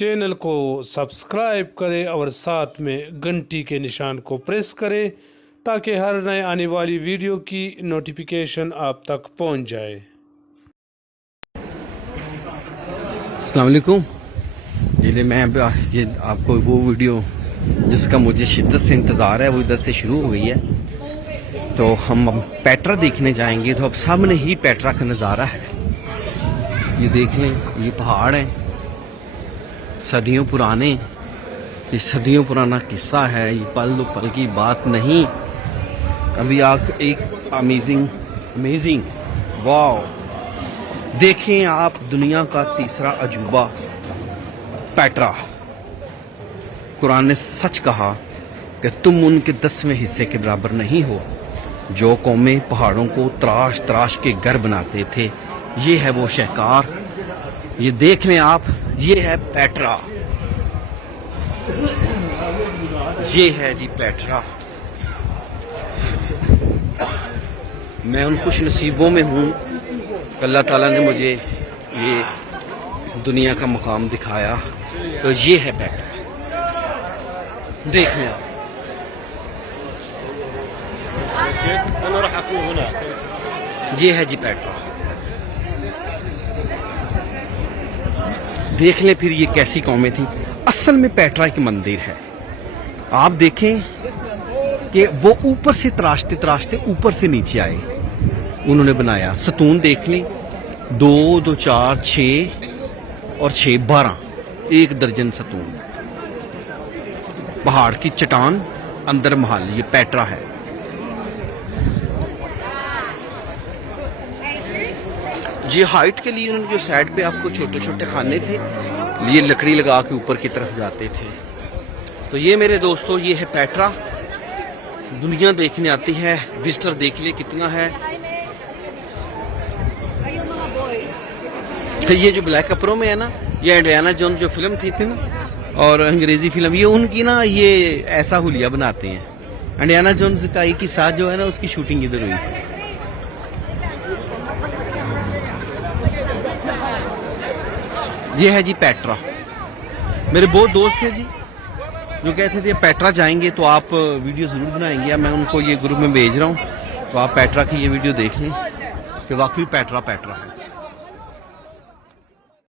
Channel को subscribe करें और साथ में घंटी के निशान को प्रेस करें ताकि हर नए आने वाली वीडियो की नोटिफिकेशन आप तक पहुंच जाए। अस्सलाम वालेकुम। जी मैं ये आपको वो वीडियो जिसका मुझे शिद्दत से इंतज़ार है वो इधर से शुरू हो गई है। तो हम पेट्रा देखने जाएंगे। तो अब सामने ही पेट्रा का नज़ारा है। ये देख लें, ये पहाड़ है सदियों पुराने। ये सदियों पुराना किस्सा है, ये पल दो पल की बात नहीं। अभी आप एक अमेजिंग वाव देखें आप, दुनिया का तीसरा अजूबा पेट्रा। कुरान ने सच कहा कि तुम उनके 10वें हिस्से के बराबर नहीं हो जो कौमें पहाड़ों को तराश तराश के घर बनाते थे। ये है वो शहकार, ये देख लें आप, ये है पेट्रा, ये है जी पेट्रा। मैं उन खुश नसीबों में हूँ, अल्लाह ताला ने मुझे ये दुनिया का मकाम दिखाया। तो ये है पेट्रा, देख लें आप। ये है जी पेट्रा, देख लें फिर ये कैसी कौमें थी। असल में पेट्रा एक मंदिर है। आप देखें कि वो ऊपर से तराशते तराशते ऊपर से नीचे आए, उन्होंने बनाया। सतून देख लें, 2 2 4 6 और 6 12, 1 दर्जन सतून। पहाड़ की चट्टान, अंदर महल, ये पेट्रा है। ये हाइट के लिए उन्होंने जो साइड पे आपको छोटे छोटे खाने थे, ये लकड़ी लगा के ऊपर की तरफ जाते थे। तो ये मेरे दोस्तों, ये है पेट्रा। दुनिया देखने आती है, विजिटर देख लिए कितना है। ये जो ब्लैक कपड़ों में है ना, ये इंडियाना जोन जो फिल्म थी ना, और अंग्रेजी फिल्म, ये उनकी ना ये ऐसा हुलिया बनाते हैं। इंडियाना जोन्स का एक ही साथ जो है ना, उसकी शूटिंग इधर हुई थी। ये है जी पेट्रा। मेरे बहुत दोस्त थे जी जो कहते थे पेट्रा जाएंगे तो आप वीडियो ज़रूर बनाएंगे। मैं उनको ये ग्रुप में भेज रहा हूँ, तो आप पेट्रा की ये वीडियो देख लें कि वाकई पेट्रा पेट्रा है।